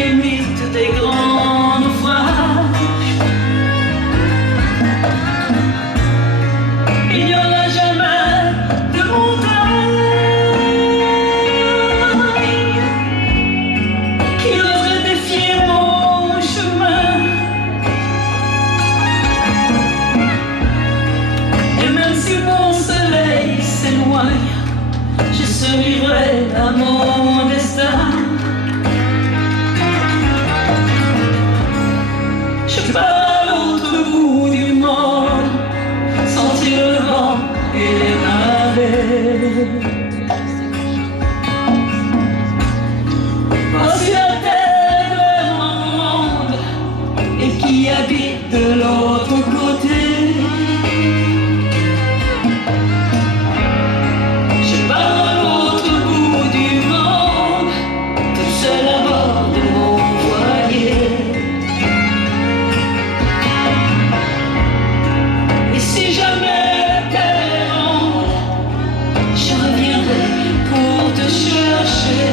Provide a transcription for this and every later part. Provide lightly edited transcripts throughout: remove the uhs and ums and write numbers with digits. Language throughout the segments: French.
limites des grands naufrages. Il n'y aura jamais de montagne qui oserait défier mon chemin. Et même si mon soleil s'éloigne, je survivrai à mon destin. Je pars à l'autre bout du monde, sentir le vent et les marées. Voici la terre vraiment ronde et qui habite de l'autre côté. Je pars à l'autre bout du monde, tout seul à bord de mon voilier. Et si jamais la terre est ronde, je reviendrai pour te chercher.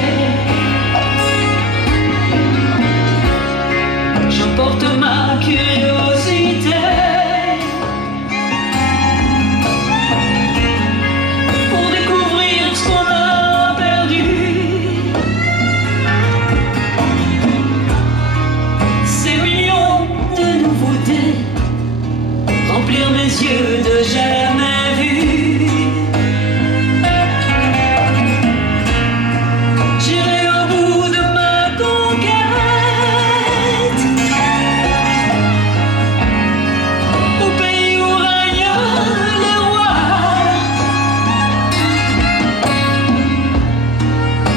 J'emporte ma curiosité pour découvrir ce qu'on a perdu. Ces millions de nouveautés, remplir mes yeux de jamais vus. J'irai au bout de ma conquête, au pays où règnent les rois.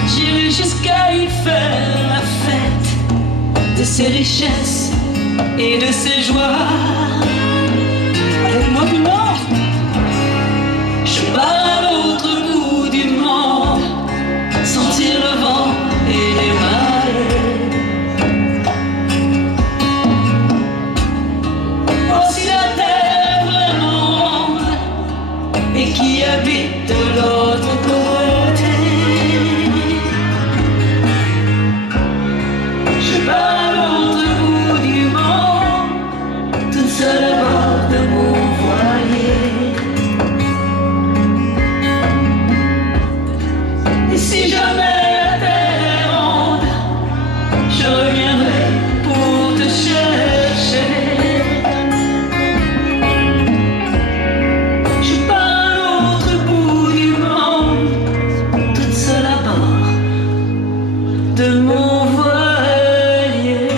J'irai jusqu'à y faire la fête de ses richesses et de ses joies. Avec moi du Nord, je pars à l'autre bout du monde, sentir le vent et les marées. Voici la terre vraiment ronde et qui habite de l'autre côté. Je pars à l'autre bout du monde, toute seule à bord de mon voilier. Et si jamais la terre est ronde, je reviendrai pour te chercher. Je pars à l'autre bout du monde, toute seule à bord de mon voilier.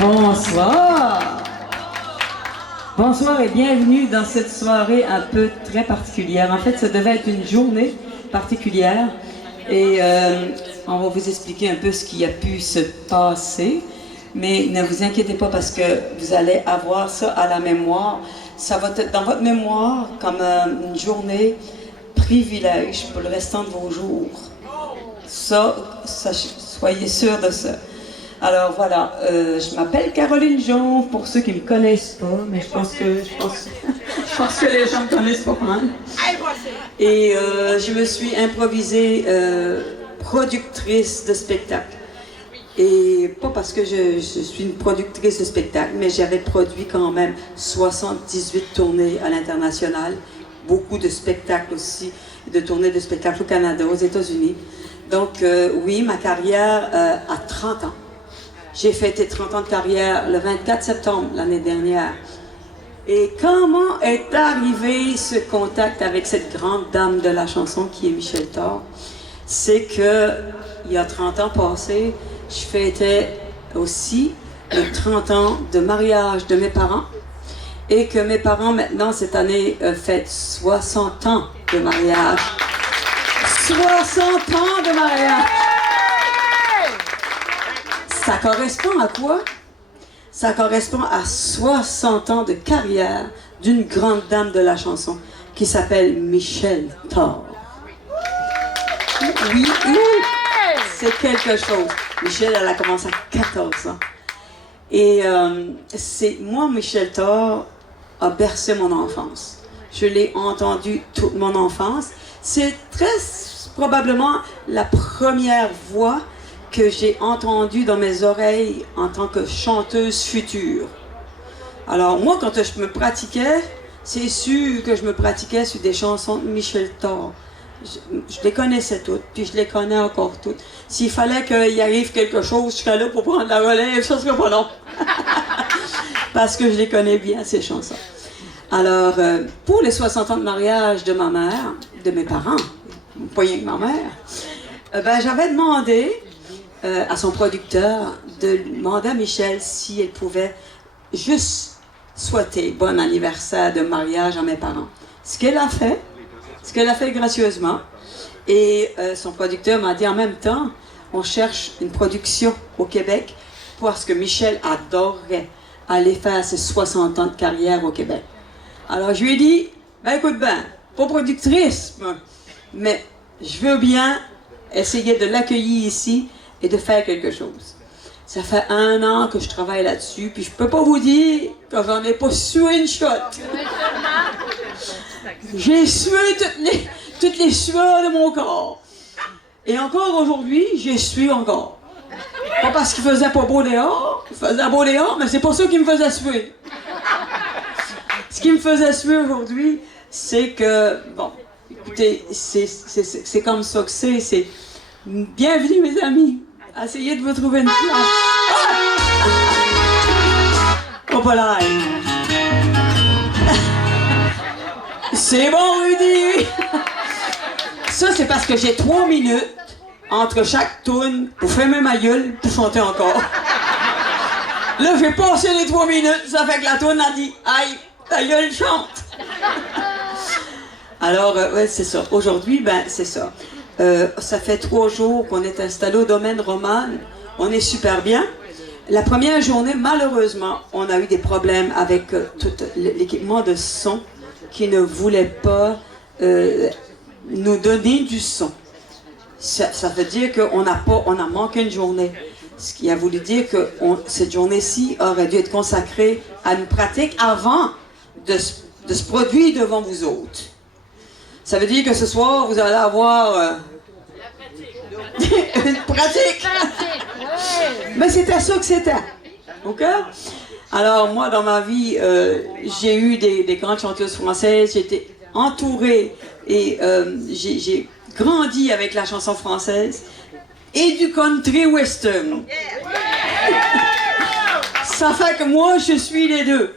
Bonsoir. Bonsoir et bienvenue dans cette soirée un peu très particulière. En fait, ça devait être une journée particulière et on va vous expliquer un peu ce qui a pu se passer. Mais ne vous inquiétez pas parce que vous allez avoir ça à la mémoire. Ça va être dans votre mémoire comme une journée privilège pour le restant de vos jours. Ça, soyez sûrs de ça. Alors voilà, je m'appelle Caroline Jon, pour ceux qui ne me connaissent pas, mais je pense que les gens me connaissent pas mal. Et je me suis improvisée productrice de spectacle. Et pas parce que je suis une productrice de spectacle, mais j'avais produit quand même 78 tournées à l'international, beaucoup de spectacles aussi, de tournées de spectacles au Canada, aux États-Unis. Donc oui, ma carrière a 30 ans. J'ai fêté 30 ans de carrière le 24 septembre l'année dernière. Et comment est arrivé ce contact avec cette grande dame de la chanson qui est Michel Thor? C'est que il y a 30 ans passés, je fêtais aussi les 30 ans de mariage de mes parents et que mes parents maintenant cette année fêtent 60 ans de mariage. 60 ans de mariage! Ça correspond à quoi? Ça correspond à 60 ans de carrière d'une grande dame de la chanson qui s'appelle Michel Thor. Oui, c'est quelque chose. Michel, elle a commencé à 14 ans. Et moi, Michel Thor a bercé mon enfance. Je l'ai entendu toute mon enfance. C'est très probablement la première voix que j'ai entendue dans mes oreilles en tant que chanteuse future. Alors moi, quand je me pratiquais, c'est sûr que je me pratiquais sur des chansons de Michel Thor. Je les connaissais toutes, puis je les connais encore toutes. S'il fallait qu'il arrive quelque chose, je serais là pour prendre la relève, ça serait pas long. Parce que je les connais bien, ces chansons. Alors, pour les 60 ans de mariage de ma mère, de mes parents, pas rien que ma mère, j'avais demandé à son producteur de demander à Michel si elle pouvait juste souhaiter bon anniversaire de mariage à mes parents. Ce qu'elle a fait gracieusement. Et son producteur m'a dit en même temps, on cherche une production au Québec parce que Michel adorerait aller faire ses 60 ans de carrière au Québec. Alors je lui ai dit, écoute pas productrice, mais je veux bien essayer de l'accueillir ici et de faire quelque chose. Ça fait 1 an que je travaille là-dessus, puis je peux pas vous dire que j'en ai pas sué une shot. J'ai sué toutes les sueurs de mon corps. Et encore aujourd'hui, j'ai sué encore. Pas parce qu'il faisait pas beau dehors, il faisait beau dehors, mais c'est pas ça qui me faisait suer. Ce qui me faisait suer aujourd'hui, c'est que, bon, écoutez, c'est comme ça que c'est. Bienvenue mes amis, essayez de vous trouver une place. Oh, pas là. C'est bon, Rudy! Ça, c'est parce que j'ai 3 minutes entre chaque toune pour fermer ma gueule pour chanter encore. Là, j'ai passé les 3 minutes, ça fait que la toune a dit « Aïe, ta gueule chante! » Alors, ouais, c'est ça. Aujourd'hui, c'est ça. Ça fait 3 jours qu'on est installé au domaine Romane. On est super bien. La première journée, malheureusement, on a eu des problèmes avec tout l'équipement de son qui ne voulait pas nous donner du son. Ça veut dire qu'on a manqué une journée. Ce qui a voulu dire que cette journée-ci aurait dû être consacrée à une pratique avant de se produire devant vous autres. Ça veut dire que ce soir, vous allez avoir une pratique. Mais c'était ça que c'était. OK? Alors, moi, dans ma vie, j'ai eu des grandes chanteuses françaises. J'ai été entourée et j'ai grandi avec la chanson française et du country western. Ça fait que moi, je suis les deux.